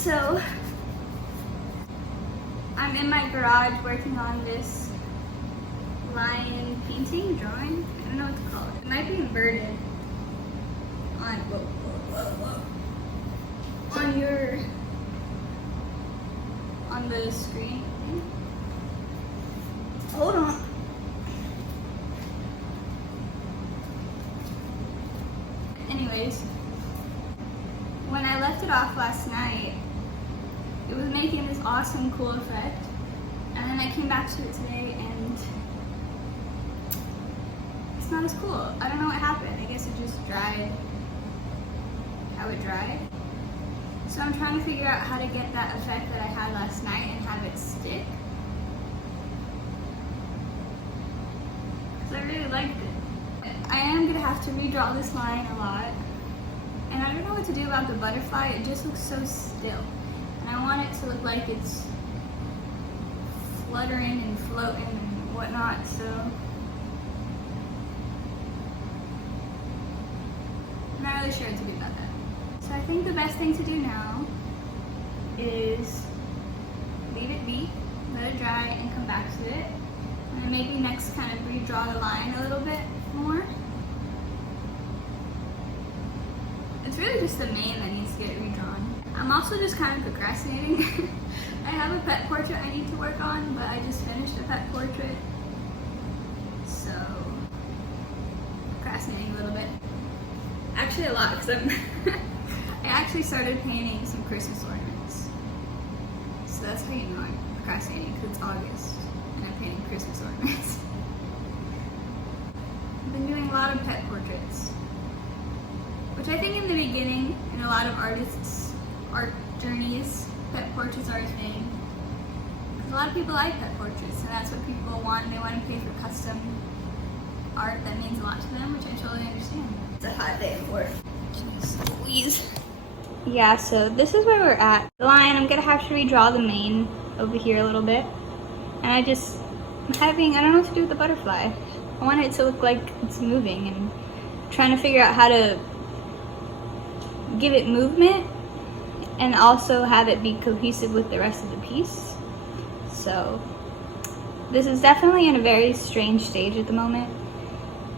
So I'm in my garage working on this lion painting, drawing. I don't know what to call it. It might be inverted on on the screen. Hold on. Anyways, when I left it off last night, it was making this awesome, cool effect. And then I came back to it today and it's not as cool. I don't know what happened. I guess it just dried how it dried. So I'm trying to figure out how to get that effect that I had last night and have it stick. Because I really liked it. I am going to have to redraw this line a lot. And I don't know what to do about the butterfly. It just looks so still. And I want it to look like it's fluttering and floating and whatnot, so I'm not really sure what to do about that. So I think the best thing to do now is leave it be, let it dry, and come back to it. And then maybe next kind of redraw the line a little bit more. It's really just the mane that needs to get redrawn. I'm also just kind of procrastinating. I have a pet portrait I need to work on, but I just finished a pet portrait. So, procrastinating a little bit. Actually a lot, because I actually started painting some Christmas ornaments. So that's how you know I'm procrastinating, because it's August and I'm painting Christmas ornaments. I've been doing a lot of pet portraits, which I think in the beginning, in a lot of artists' art journeys, pet portraits are a thing. A lot of people like pet portraits, and that's what people want. They want to pay for custom art that means a lot to them, which I totally understand. It's a hot day at work. Jeez Louise. Yeah, so this is where we're at. The lion, I'm gonna have to redraw the mane over here a little bit. And I don't know what to do with the butterfly. I want it to look like it's moving, and trying to figure out how to give it movement and also have it be cohesive with the rest of the piece. So this is definitely in a very strange stage at the moment,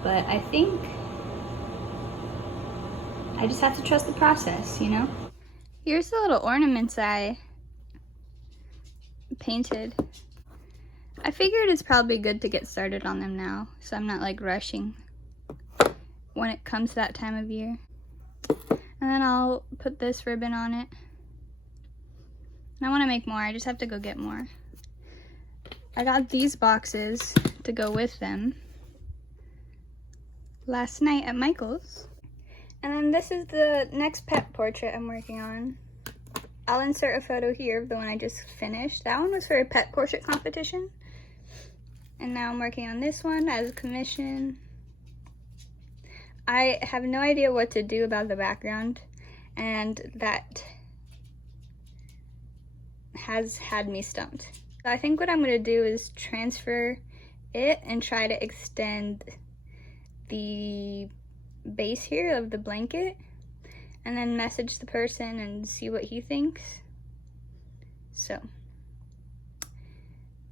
but I think I just have to trust the process, you know? Here's the little ornaments I painted. I figured it's probably good to get started on them now, so I'm not like rushing when it comes to that time of year. And then I'll put this ribbon on it. And I want to make more, I just have to go get more. I got these boxes to go with them last night at Michael's. And then this is the next pet portrait I'm working on. I'll insert a photo here of the one I just finished. That one was for a pet portrait competition. And now I'm working on this one as a commission. I have no idea what to do about the background, and that has had me stumped. So I think what I'm going to do is transfer it and try to extend the base here of the blanket, and then message the person and see what he thinks. So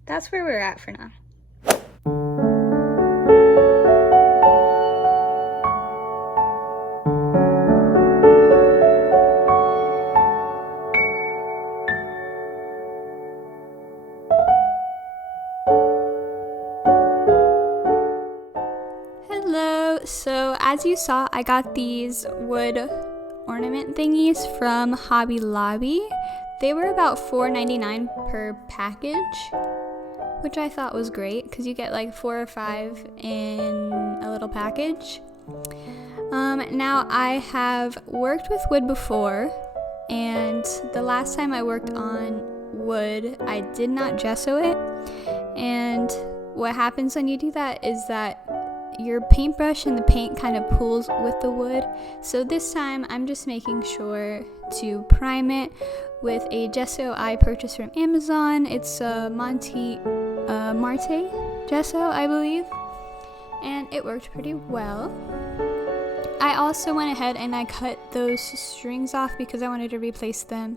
that's where we're at for now. So as you saw, I got these wood ornament thingies from Hobby Lobby. They were about $4.99 per package, which I thought was great because you get like 4 or 5 in a little package. Now I have worked with wood before, and the last time I worked on wood, I did not gesso it. And what happens when you do that is that your paintbrush and the paint kind of pools with the wood. So this time I'm just making sure to prime it with a gesso I purchased from Amazon. It's a Marte gesso, I believe, and it worked pretty well. I also went ahead and I cut those strings off because I wanted to replace them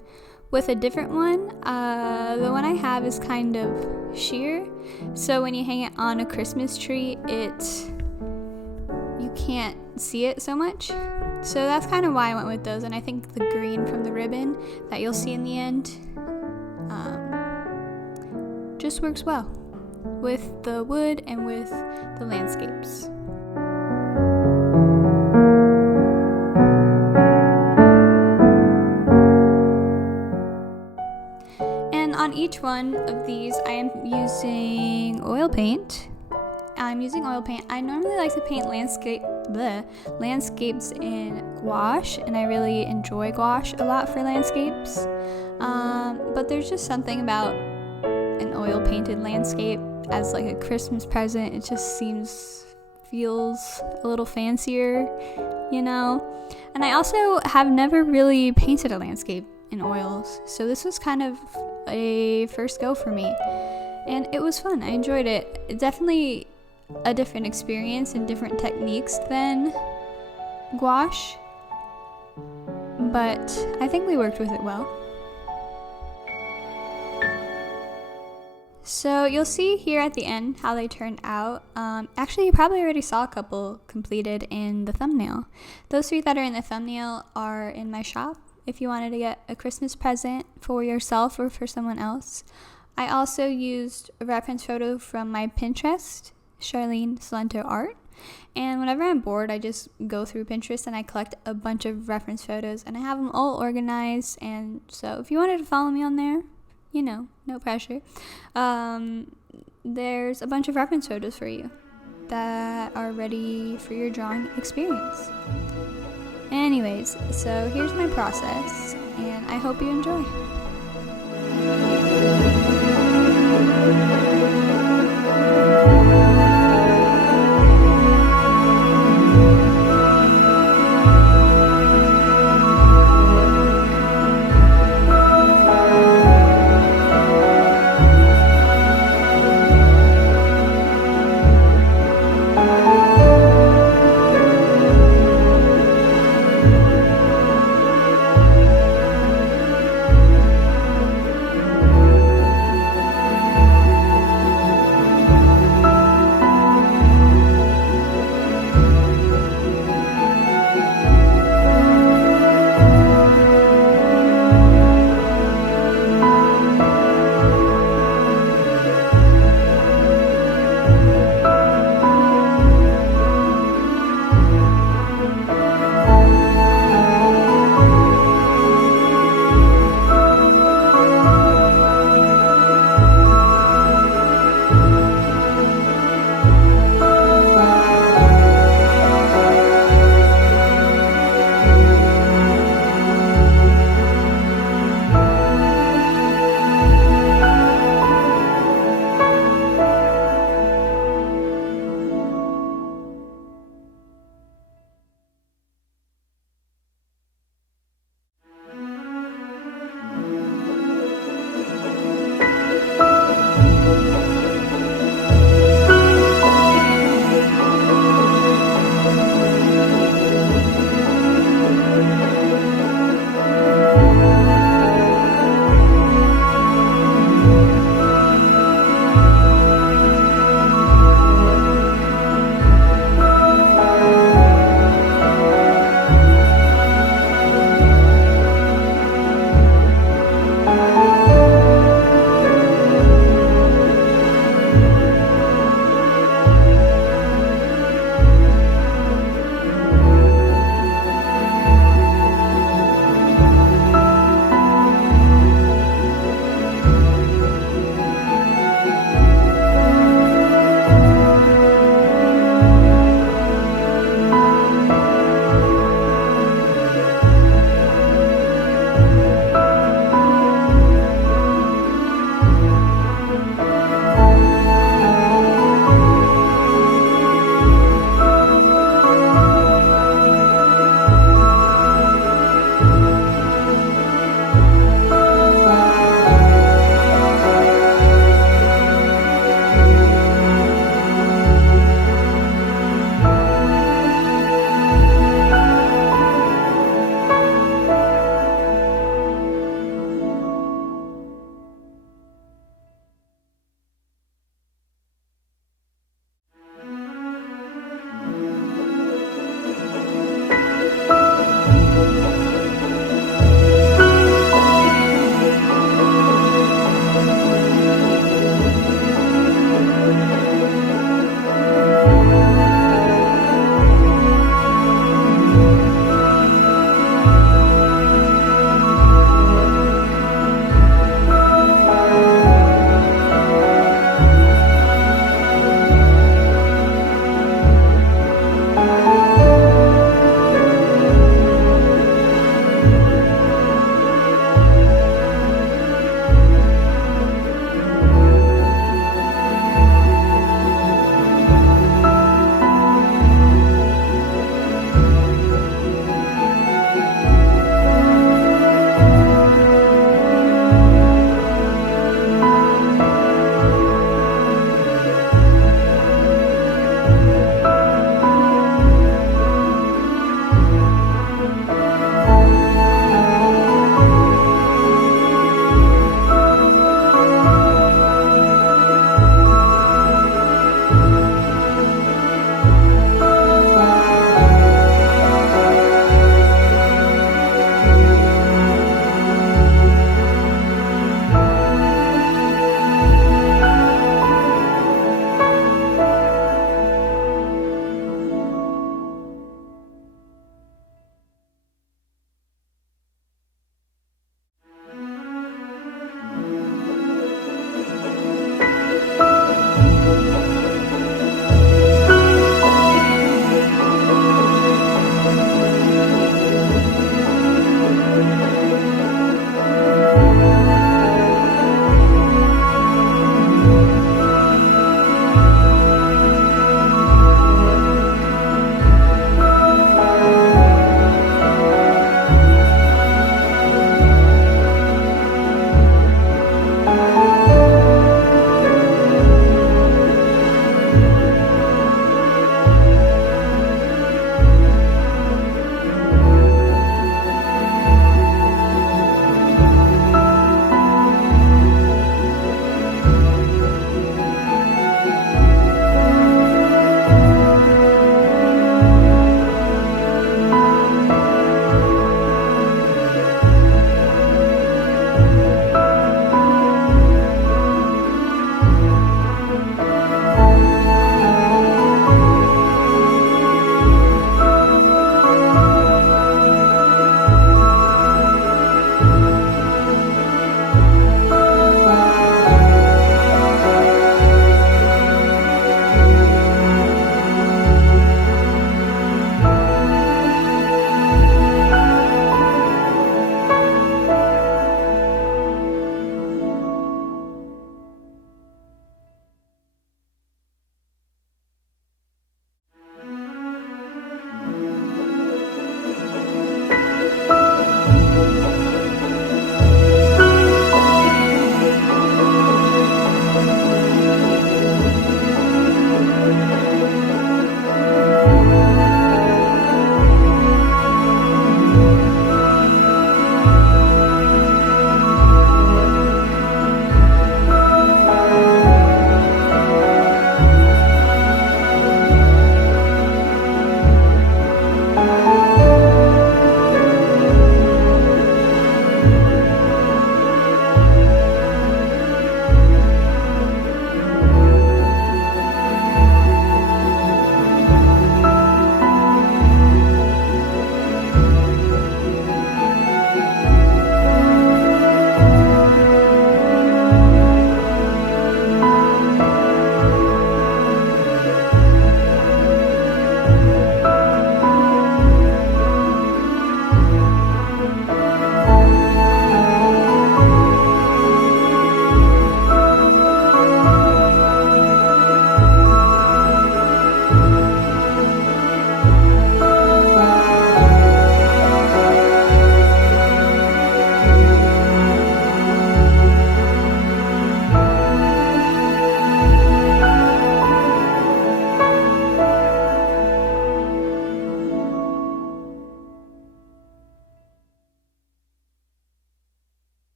with a different one. The one I have is kind of sheer, so when you hang it on a Christmas tree, you can't see it so much. So that's kind of why I went with those, and I think the green from the ribbon that you'll see in the end just works well with the wood and with the landscapes. And on each one of these, I am using oil paint. I normally like to paint landscapes in gouache, and I really enjoy gouache a lot for landscapes. But there's just something about an oil painted landscape as like a Christmas present. It just feels a little fancier, you know? And I also have never really painted a landscape in oils, so this was kind of a first go for me. And it was fun. I enjoyed it. It definitely a different experience and different techniques than gouache, but I think we worked with it well. So you'll see here at the end how they turned out. Actually, you probably already saw a couple completed in the thumbnail. Those 3 that are in the thumbnail are in my shop if you wanted to get a Christmas present for yourself or for someone else. I also used a reference photo from my Pinterest, Charlene Salento Art, and whenever I'm bored, I just go through Pinterest and I collect a bunch of reference photos, and I have them all organized. And so if you wanted to follow me on there, no pressure, there's a bunch of reference photos for you that are ready for your drawing experience. Anyways, so here's my process, and I hope you enjoy.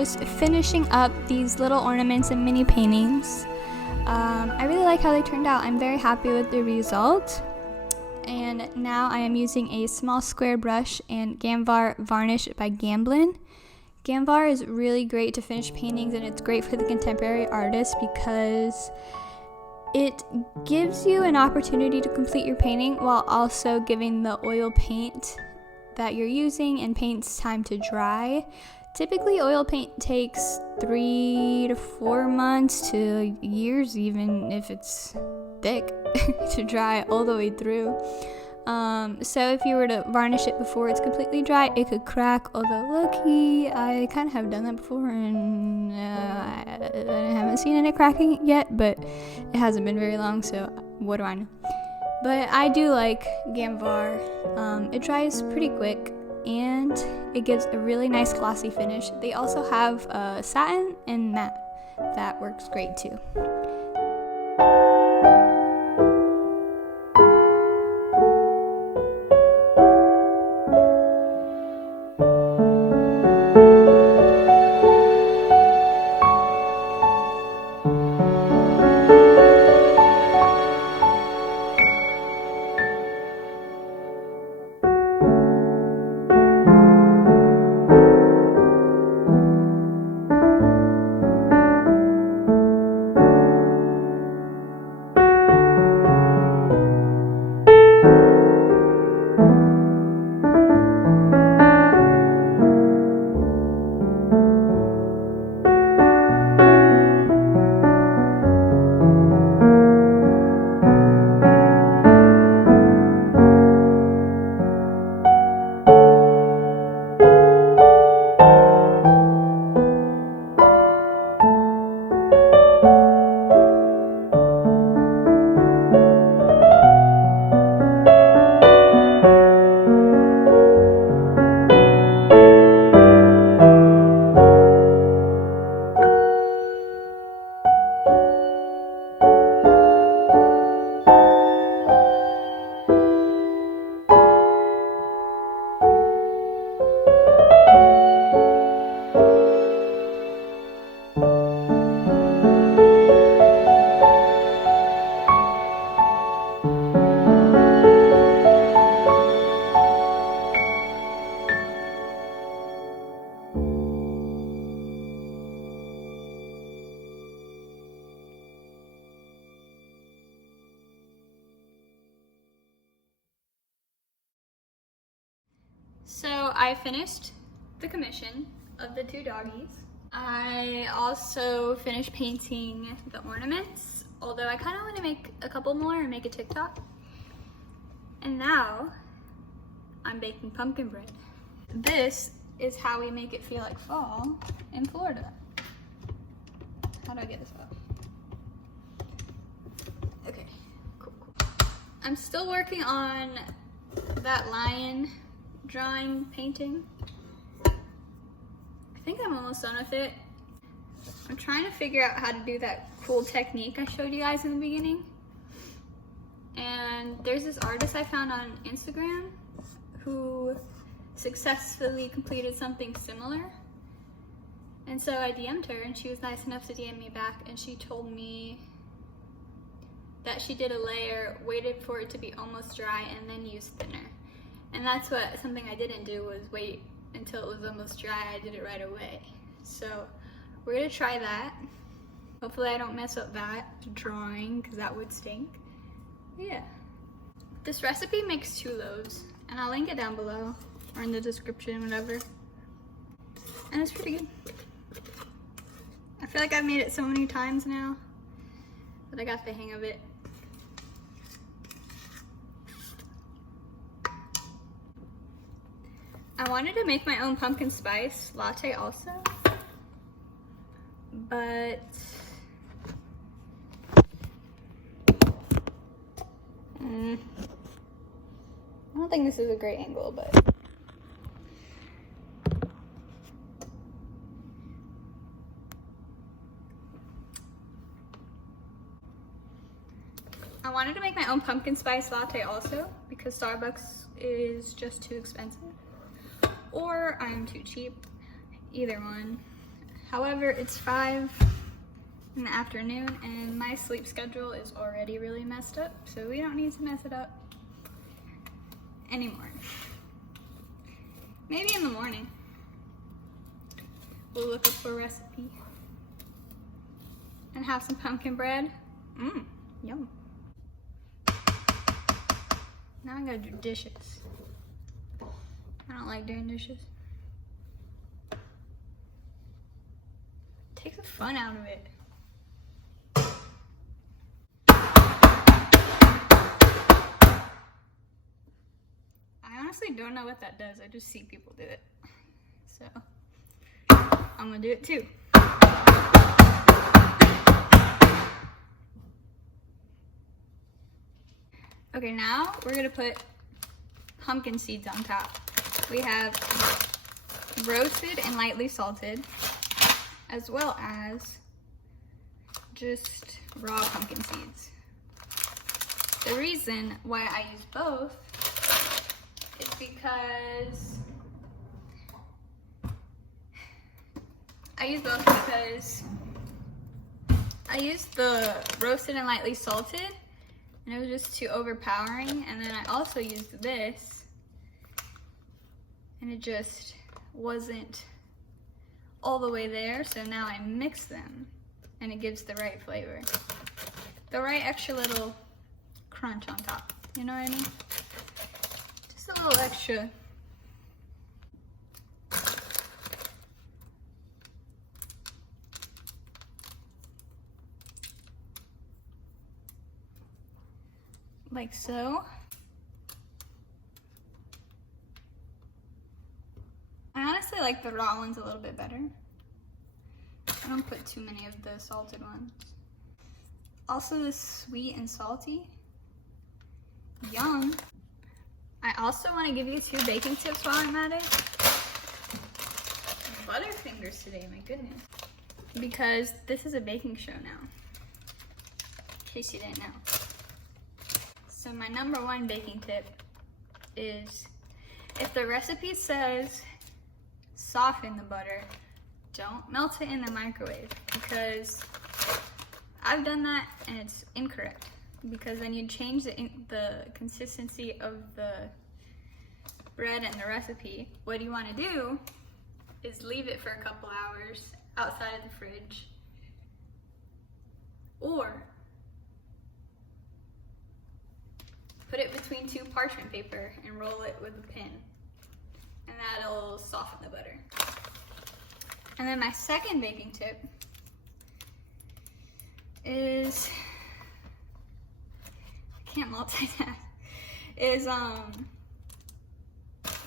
just finishing up these little ornaments and mini paintings. I really like how they turned out. I'm very happy with the result. And now I am using a small square brush and Gamvar varnish by Gamblin. Gamvar is really great to finish paintings, and it's great for the contemporary artist because it gives you an opportunity to complete your painting while also giving the oil paint that you're using and paint's time to dry. Typically, oil paint takes 3 to 4 months to years, even if it's thick, to dry all the way through. So if you were to varnish it before it's completely dry, it could crack, although low-key, I kind of have done that before, and I haven't seen it cracking yet, but it hasn't been very long, so what do I know? But I do like Gamvar. It dries pretty quick, and it gives a really nice glossy finish. They also have satin and matte. That works great too. So I finished the commission of the 2 doggies. I also finished painting the ornaments, although I kind of want to make a couple more and make a TikTok. And now I'm baking pumpkin bread. This is how we make it feel like fall in Florida. How do I get this off? Okay, cool. I'm still working on that lion drawing painting. I think I'm almost done with it. I'm trying to figure out how to do that cool technique I showed you guys in the beginning. And there's this artist I found on Instagram who successfully completed something similar. And so I DM'd her, and she was nice enough to DM me back, and she told me that she did a layer, waited for it to be almost dry, and then used thinner. And that's something I didn't do, was wait until it was almost dry. I did it right away. So we're gonna try that. Hopefully I don't mess up that drawing, because that would stink. Yeah. This recipe makes 2 loaves, and I'll link it down below or in the description, whatever. And it's pretty good. I feel like I've made it so many times now, but I got the hang of it. I wanted to make my own pumpkin spice latte also, but I don't think this is a great angle, but I wanted to make my own pumpkin spice latte also, because Starbucks is just too expensive. Or I'm too cheap, either one. However, it's 5 in the afternoon and my sleep schedule is already really messed up, so we don't need to mess it up anymore. Maybe in the morning we'll look up a recipe and have some pumpkin bread. Yum. Now I gotta do dishes. I don't like doing dishes. Takes the fun out of it. I honestly don't know what that does. I just see people do it. So I'm gonna do it too. Okay, now we're gonna put pumpkin seeds on top. We have roasted and lightly salted, as well as just raw pumpkin seeds. The reason why I use both is because I used the roasted and lightly salted and it was just too overpowering, and then I also used this and it just wasn't all the way there, so now I mix them and it gives the right flavor. The right extra little crunch on top, you know what I mean? Just a little extra. Like so. I honestly like the raw ones a little bit better. I don't put too many of the salted ones. Also, this sweet and salty. Yum. I also want to give you 2 baking tips while I'm at it. Butterfingers today, my goodness. Because this is a baking show now. In case you didn't know. So my number 1 baking tip is, if the recipe says soften the butter, don't melt it in the microwave, because I've done that and it's incorrect, because then you change the consistency of the bread and the recipe. What you want to do is leave it for a couple hours outside of the fridge, or put it between 2 parchment paper and roll it with a pin, and that'll soften the butter. And then my second baking tip is, I can't multitask, is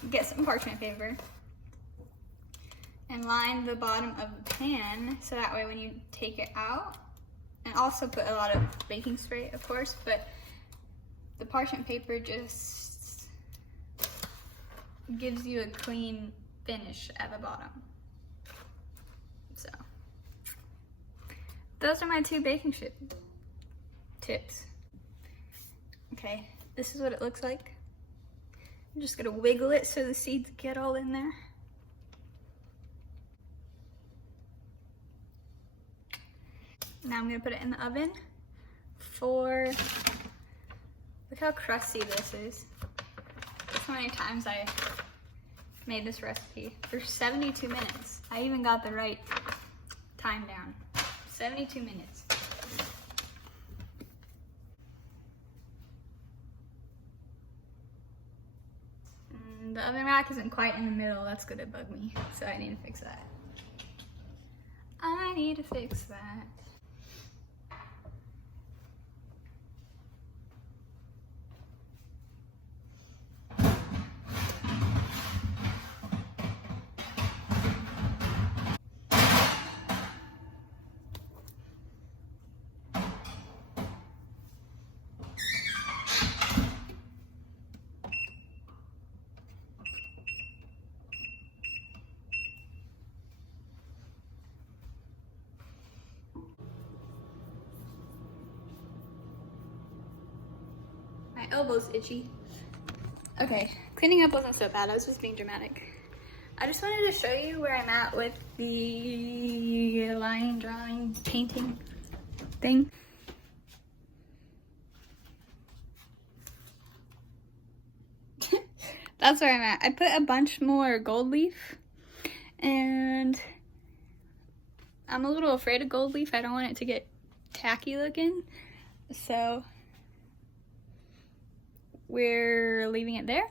get some parchment paper and line the bottom of the pan, so that way when you take it out, and also put a lot of baking spray, of course, but the parchment paper just gives you a clean finish at the bottom. So those are my 2 baking tips. Okay, this is what it looks like. I'm just gonna wiggle it so the seeds get all in there. Now I'm gonna put it in the oven for, look how crusty this is. So many times I made this recipe, for 72 minutes. I even got the right time down. 72 minutes. The oven rack isn't quite in the middle. That's gonna bug me, so I need to fix that. I need to fix that. My elbow's itchy. Okay, cleaning up wasn't so bad. I was just being dramatic. I just wanted to show you where I'm at with the line drawing painting thing. That's where I'm at. I put a bunch more gold leaf, and I'm a little afraid of gold leaf. I don't want it to get tacky looking, so we're leaving it there.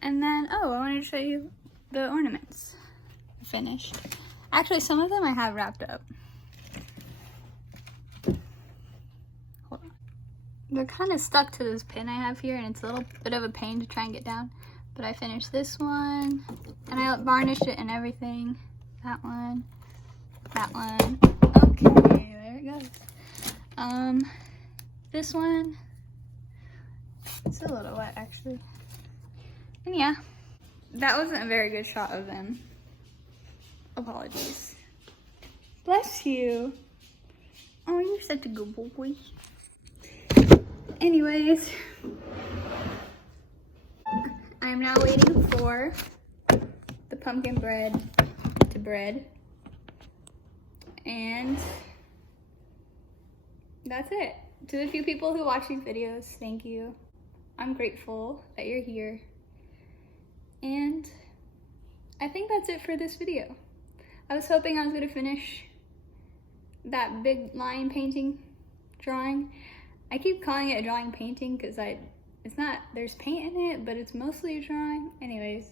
And then, oh, I wanted to show you the ornaments finished. Actually, some of them I have wrapped up. Hold on. They're kind of stuck to this pin I have here, and it's a little bit of a pain to try and get down. But I finished this one, and I varnished it and everything. That one. That one. Okay, there it goes. This one. It's a little wet, actually. And yeah, that wasn't a very good shot of them. Apologies. Bless you. Oh, you're such a good boy. Anyways, I'm now waiting for the pumpkin bread to bread. And that's it. To the few people who watch these videos, thank you. I'm grateful that you're here. And I think that's it for this video. I was hoping I was gonna finish that big lion painting drawing. I keep calling it a drawing painting because it's not, there's paint in it, but it's mostly a drawing. Anyways,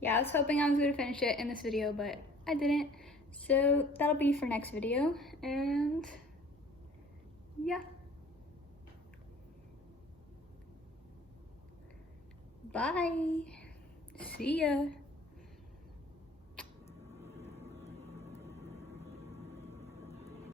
yeah, I was hoping I was gonna finish it in this video, but I didn't. So that'll be for next video, and yeah. Bye. See ya.